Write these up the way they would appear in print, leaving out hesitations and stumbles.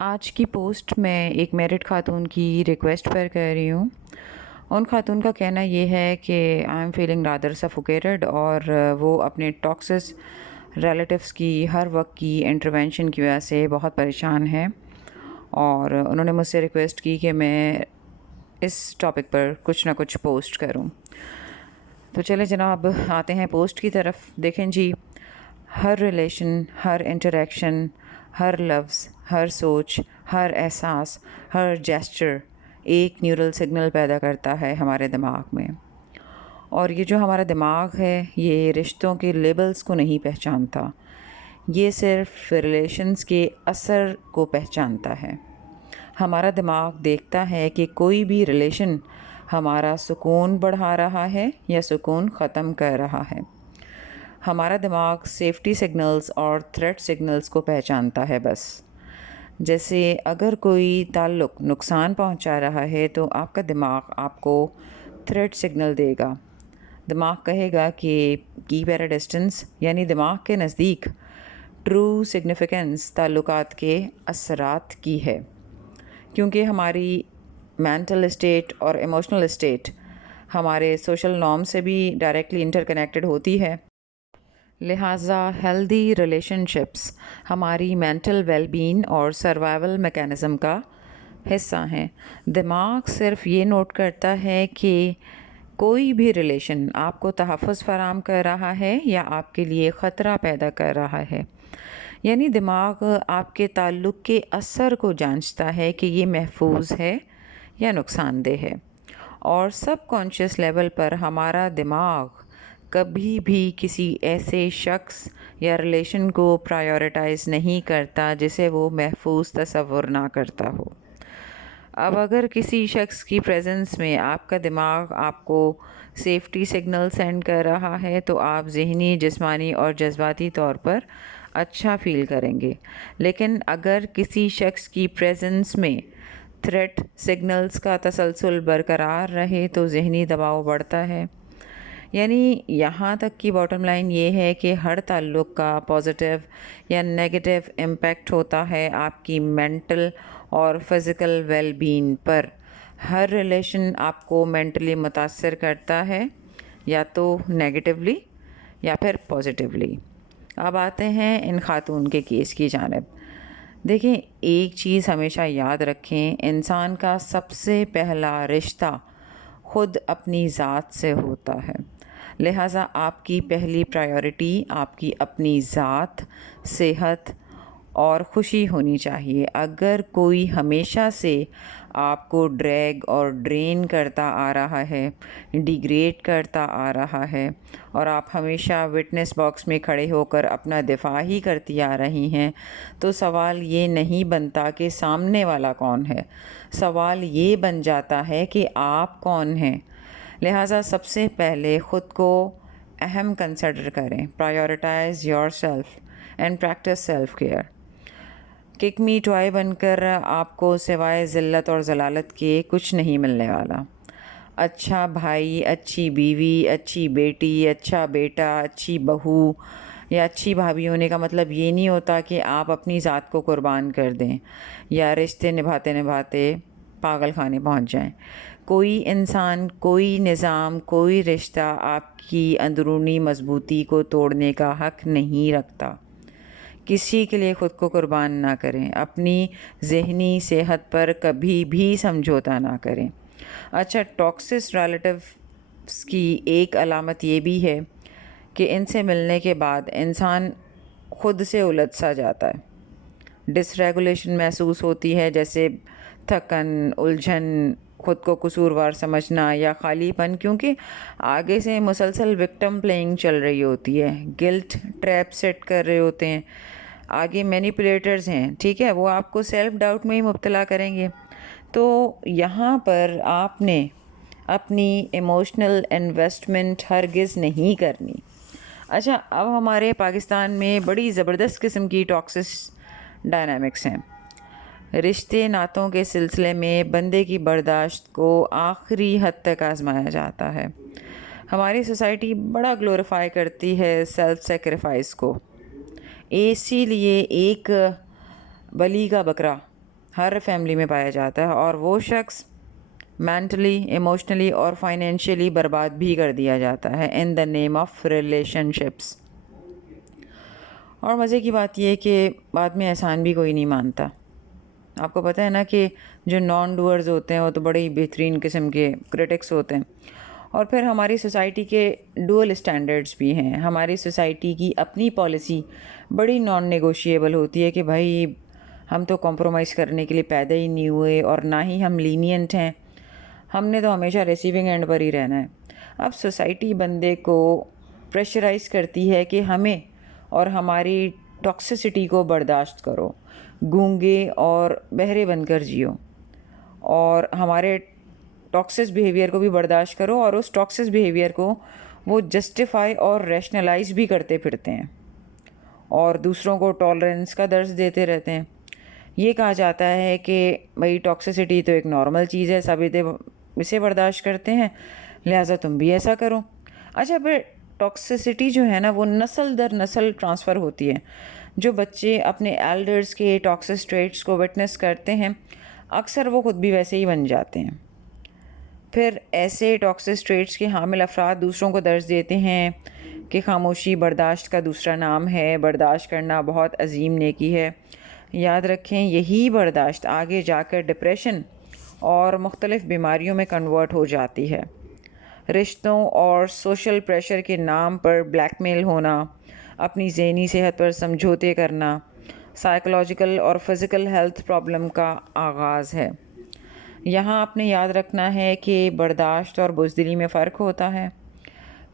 آج کی پوسٹ میں ایک میرڈ خاتون کی ریکویسٹ پر کر رہی ہوں۔ ان خاتون کا کہنا یہ ہے کہ I am feeling rather suffocated, اور وہ اپنے ٹاکسس ریلیٹیوز کی ہر وقت کی انٹروینشن کی وجہ سے بہت پریشان ہیں، اور انہوں نے مجھ سے ریکویسٹ کی کہ میں اس ٹاپک پر کچھ نہ کچھ پوسٹ کروں۔ تو چلے جناب آتے ہیں پوسٹ کی طرف۔ دیکھیں جی، ہر ریلیشن، ہر انٹریکشن، ہر لفظ، ہر سوچ، ہر احساس، ہر جیسچر ایک نیورل سگنل پیدا کرتا ہے ہمارے دماغ میں، اور یہ جو ہمارا دماغ ہے یہ رشتوں کے لیبلز کو نہیں پہچانتا، یہ صرف ریلیشنز کے اثر کو پہچانتا ہے۔ ہمارا دماغ دیکھتا ہے کہ کوئی بھی ریلیشن ہمارا سکون بڑھا رہا ہے یا سکون ختم کر رہا ہے۔ ہمارا دماغ سیفٹی سگنلز اور تھریٹ سگنلز کو پہچانتا ہے بس۔ جیسے اگر کوئی تعلق نقصان پہنچا رہا ہے تو آپ کا دماغ آپ کو تھریٹ سگنل دے گا۔ دماغ کہے گا کہ کیپ ایٹ اے ڈسٹنس، یعنی دماغ کے نزدیک ٹرو سگنیفیکنس تعلقات کے اثرات کی ہے، کیونکہ ہماری مینٹل اسٹیٹ اور ایموشنل اسٹیٹ ہمارے سوشل نارم سے بھی ڈائریکٹلی انٹر کنیکٹڈ ہوتی ہے۔ لہٰذا ہیلدی ریلیشن شپس ہماری مینٹل ویل بینگ اور سروائیول میکینزم کا حصہ ہیں۔ دماغ صرف یہ نوٹ کرتا ہے کہ کوئی بھی ریلیشن آپ کو تحفظ فراہم کر رہا ہے یا آپ کے لیے خطرہ پیدا کر رہا ہے، یعنی دماغ آپ کے تعلق کے اثر کو جانچتا ہے کہ یہ محفوظ ہے یا نقصان دہ ہے، اور سب کانشیس لیول پر ہمارا دماغ کبھی بھی کسی ایسے شخص یا ریلیشن کو پرائیورٹائز نہیں کرتا جسے وہ محفوظ تصور نہ کرتا ہو۔ اب اگر کسی شخص کی پریزنس میں آپ کا دماغ آپ کو سیفٹی سگنل سینڈ کر رہا ہے تو آپ ذہنی، جسمانی اور جذباتی طور پر اچھا فیل کریں گے، لیکن اگر کسی شخص کی پریزنس میں تھریٹ سگنلز کا تسلسل برقرار رہے تو ذہنی دباؤ بڑھتا ہے۔ یعنی یہاں تک کی باٹم لائن یہ ہے کہ ہر تعلق کا پازیٹیو یا نیگیٹو امپیکٹ ہوتا ہے آپ کی مینٹل اور فزیکل ویل بینگ پر۔ ہر ریلیشن آپ کو مینٹلی متاثر کرتا ہے، یا تو نیگیٹیولی یا پھر پازیٹیولی۔ اب آتے ہیں ان خاتون کے کیس کی جانب۔ دیکھیں، ایک چیز ہمیشہ یاد رکھیں، انسان کا سب سے پہلا رشتہ خود اپنی ذات سے ہوتا ہے، لہٰذا آپ کی پہلی پرائیورٹی آپ کی اپنی ذات، صحت اور خوشی ہونی چاہیے۔ اگر کوئی ہمیشہ سے آپ کو ڈریگ اور ڈرین کرتا آ رہا ہے، ڈیگریڈ کرتا آ رہا ہے، اور آپ ہمیشہ وٹنس باکس میں کھڑے ہو کر اپنا دفاع ہی کرتی آ رہی ہیں، تو سوال یہ نہیں بنتا کہ سامنے والا کون ہے، سوال یہ بن جاتا ہے کہ آپ کون ہیں۔ لہٰذا سب سے پہلے خود کو اہم کنسیڈر کریں، prioritize yourself and practice self care. Kick me toy بن کر آپ کو سوائے ذلت اور ضلالت کے کچھ نہیں ملنے والا۔ اچھا بھائی، اچھی بیوی، اچھی بیٹی، اچھا بیٹا، اچھی بہو یا اچھی بھابھی ہونے کا مطلب یہ نہیں ہوتا کہ آپ اپنی ذات کو قربان کر دیں یا رشتے نبھاتے نبھاتے پاگل خانے پہنچ جائیں۔ کوئی انسان، کوئی نظام، کوئی رشتہ آپ کی اندرونی مضبوطی کو توڑنے کا حق نہیں رکھتا۔ کسی کے لیے خود کو قربان نہ کریں، اپنی ذہنی صحت پر کبھی بھی سمجھوتا نہ کریں۔ اچھا، ٹاکسس ریلیٹیوز کی ایک علامت یہ بھی ہے کہ ان سے ملنے کے بعد انسان خود سے الجھ سا جاتا ہے، ڈس ریگولیشن محسوس ہوتی ہے، جیسے تھکن، الجھن، خود کو قصوروار سمجھنا یا خالی پن، کیونکہ آگے سے مسلسل وکٹم پلینگ چل رہی ہوتی ہے، گلٹ ٹریپ سیٹ کر رہے ہوتے ہیں، آگے مینیپولیٹرز ہیں، ٹھیک ہے، وہ آپ کو سیلف ڈاؤٹ میں ہی مبتلا کریں گے۔ تو یہاں پر آپ نے اپنی ایموشنل انویسٹمنٹ ہرگز نہیں کرنی۔ اچھا، اب ہمارے پاکستان میں بڑی زبردست قسم کی ٹاکسس ڈائنامکس ہیں۔ رشتے ناتوں کے سلسلے میں بندے کی برداشت کو آخری حد تک آزمایا جاتا ہے۔ ہماری سوسائٹی بڑا گلوریفائی کرتی ہے سیلف سیکریفائس کو، اسی لیے ایک بلی کا بکرا ہر فیملی میں پایا جاتا ہے، اور وہ شخص مینٹلی، ایموشنلی اور فائنینشلی برباد بھی کر دیا جاتا ہے ان دا نیم آف ریلیشن شپس۔ اور مزے کی بات یہ ہے کہ بعد میں احسان بھی کوئی نہیں مانتا۔ آپ کو پتہ ہے نا کہ جو نان ڈوئرز ہوتے ہیں وہ تو بڑے ہی بہترین قسم کے کرٹکس ہوتے ہیں۔ اور پھر ہماری سوسائٹی کے ڈوئل اسٹینڈرڈز بھی ہیں۔ ہماری سوسائٹی کی اپنی پالیسی بڑی نان نیگوشیبل ہوتی ہے کہ بھائی ہم تو کمپرومائز کرنے کے لیے پیدا ہی نہیں ہوئے، اور نہ ہی ہم لینینٹ ہیں، ہم نے تو ہمیشہ ریسیونگ اینڈ پر ہی رہنا ہے۔ اب سوسائٹی بندے کو پریشرائز کرتی ہے کہ ہمیں اور ہماری ٹاکسسٹی کو برداشت کرو، گونگے اور بہرے بن کر جیو، اور ہمارے ٹاکسس بیہیویئر کو بھی برداشت کرو، اور اس ٹاکسس بیہیویئر کو وہ جسٹیفائی اور ریشنلائز بھی کرتے پھرتے ہیں، اور دوسروں کو ٹالرنس کا درس دیتے رہتے ہیں۔ یہ کہا جاتا ہے کہ بھائی ٹاکسسٹی تو ایک نارمل چیز ہے، سب اسے برداشت کرتے ہیں، لہٰذا تم بھی ایسا کرو۔ اچھا، پھر ٹاکسسٹی جو ہے نا وہ نسل در نسل ٹرانسفر ہوتی ہے۔ جو بچے اپنے ایلڈرز کے ٹاکسس ٹریٹس کو وٹنس کرتے ہیں، اکثر وہ خود بھی ویسے ہی بن جاتے ہیں۔ پھر ایسے ٹاکسس ٹریٹس کے حامل افراد دوسروں کو درس دیتے ہیں کہ خاموشی برداشت کا دوسرا نام ہے، برداشت کرنا بہت عظیم نیکی ہے۔ یاد رکھیں، یہی برداشت آگے جا کر ڈپریشن اور مختلف بیماریوں میں کنورٹ ہو جاتی ہے۔ رشتوں اور سوشل پریشر کے نام پر بلیک میل ہونا، اپنی ذہنی صحت پر سمجھوتے کرنا، سائیکولوجیکل اور فزیکل ہیلتھ پرابلم کا آغاز ہے۔ یہاں آپ نے یاد رکھنا ہے کہ برداشت اور بزدلی میں فرق ہوتا ہے۔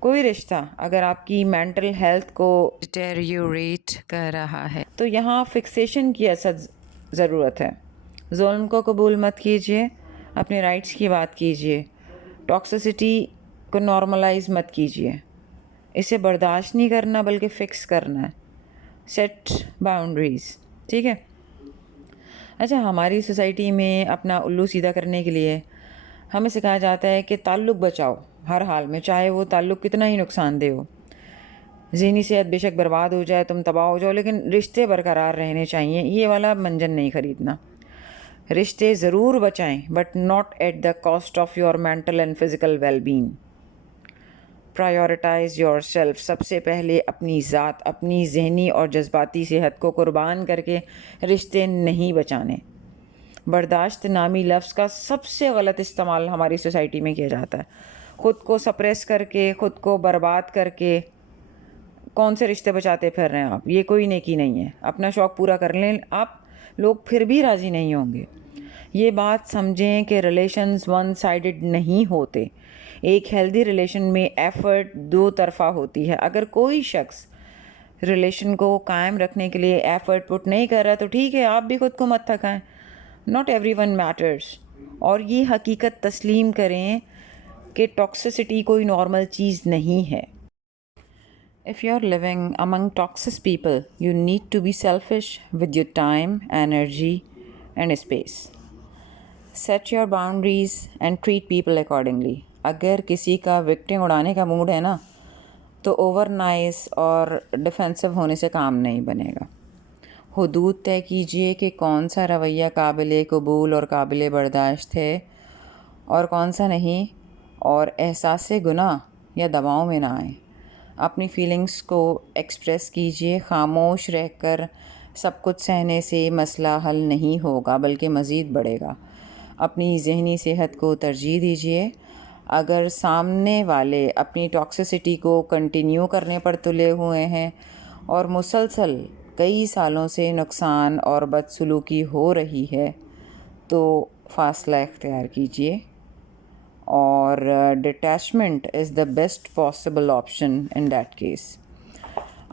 کوئی رشتہ اگر آپ کی مینٹل ہیلتھ کو ڈیٹیریوریٹ کر رہا ہے تو یہاں فکسیشن کی اصل ضرورت ہے۔ ظلم کو قبول مت کیجیے، اپنے رائٹس کی بات کیجیے، ٹاکسسٹی کو نارملائز مت کیجیے، اسے برداشت نہیں کرنا بلکہ فکس کرنا ہے۔ سیٹ باؤنڈریز، ٹھیک ہے؟ اچھا، ہماری سوسائٹی میں اپنا الو سیدھا کرنے کے لیے ہمیں سکھایا جاتا ہے کہ تعلق بچاؤ ہر حال میں، چاہے وہ تعلق کتنا ہی نقصان دہ ہو۔ ذہنی صحت بے شک برباد ہو جائے، تم تباہ ہو جاؤ، لیکن رشتے برقرار رہنے چاہیے۔ یہ والا منجن نہیں خریدنا۔ رشتے ضرور بچائیں but not at the cost of your mental and physical well being. Prioritize yourself, سب سے پہلے اپنی ذات، اپنی ذہنی اور جذباتی صحت کو قربان کر کے رشتے نہیں بچانے۔ برداشت نامی لفظ کا سب سے غلط استعمال ہماری سوسائٹی میں کیا جاتا ہے۔ خود کو سپریس کر کے، خود کو برباد کر کے کون سے رشتے بچاتے پھر رہے ہیں آپ؟ یہ کوئی نیکی نہیں ہے۔ اپنا شوق پورا کر لیں آپ، لوگ پھر بھی راضی نہیں ہوں گے۔ یہ بات سمجھیں کہ ریلیشنز ون سائیڈڈ نہیں ہوتے۔ ایک ہیلدی ریلیشن میں ایفرٹ دو طرفہ ہوتی ہے۔ اگر کوئی شخص ریلیشن کو قائم رکھنے کے لیے ایفرٹ پٹ نہیں کر رہا تو ٹھیک ہے، آپ بھی خود کو مت تھکائیں۔ Not everyone matters. اور یہ حقیقت تسلیم کریں کہ ٹاکسسٹی کوئی نارمل چیز نہیں ہے۔ If you're living among toxic people, you need to be selfish with your time, energy, and space. Set your boundaries and treat people accordingly. اگر کسی کا وکٹم اڑانے کا موڈ ہے نا تو اوور نائس اور ڈیفینسو ہونے سے کام نہیں بنے گا۔ حدود طے کیجئے کہ کون سا رویہ قابل قبول اور قابل برداشت ہے اور کون سا نہیں، اور احساس گناہ یا دباؤ میں نہ آئیں۔ اپنی فیلنگز کو ایکسپریس کیجئے۔ خاموش رہ کر سب کچھ سہنے سے مسئلہ حل نہیں ہوگا بلکہ مزید بڑھے گا۔ اپنی ذہنی صحت کو ترجیح دیجئے۔ اگر سامنے والے اپنی ٹاکسسٹی کو کنٹینیو کرنے پر تلے ہوئے ہیں اور مسلسل کئی سالوں سے نقصان اور بدسلوکی ہو رہی ہے تو فاصلہ اختیار کیجئے، اور detachment is the best possible option in that case.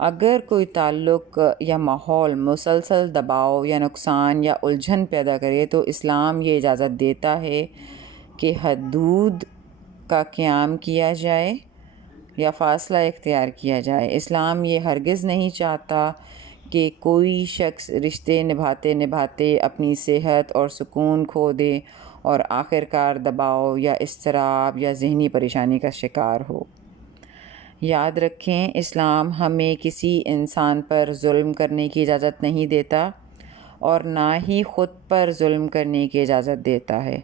اگر کوئی تعلق یا ماحول مسلسل دباؤ یا نقصان یا الجھن پیدا کرے تو اسلام یہ اجازت دیتا ہے کہ حدود کا قیام کیا جائے یا فاصلہ اختیار کیا جائے۔ اسلام یہ ہرگز نہیں چاہتا کہ کوئی شخص رشتے نبھاتے اپنی صحت اور سکون کھو دے اور آخر کار دباؤ یا اضطراب یا ذہنی پریشانی کا شکار ہو۔ یاد رکھیں، اسلام ہمیں کسی انسان پر ظلم کرنے کی اجازت نہیں دیتا، اور نہ ہی خود پر ظلم کرنے کی اجازت دیتا ہے۔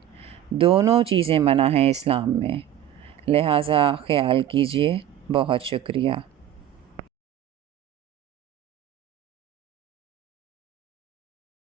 دونوں چیزیں منع ہیں اسلام میں، لہٰذا خیال کیجیے۔ بہت شکریہ۔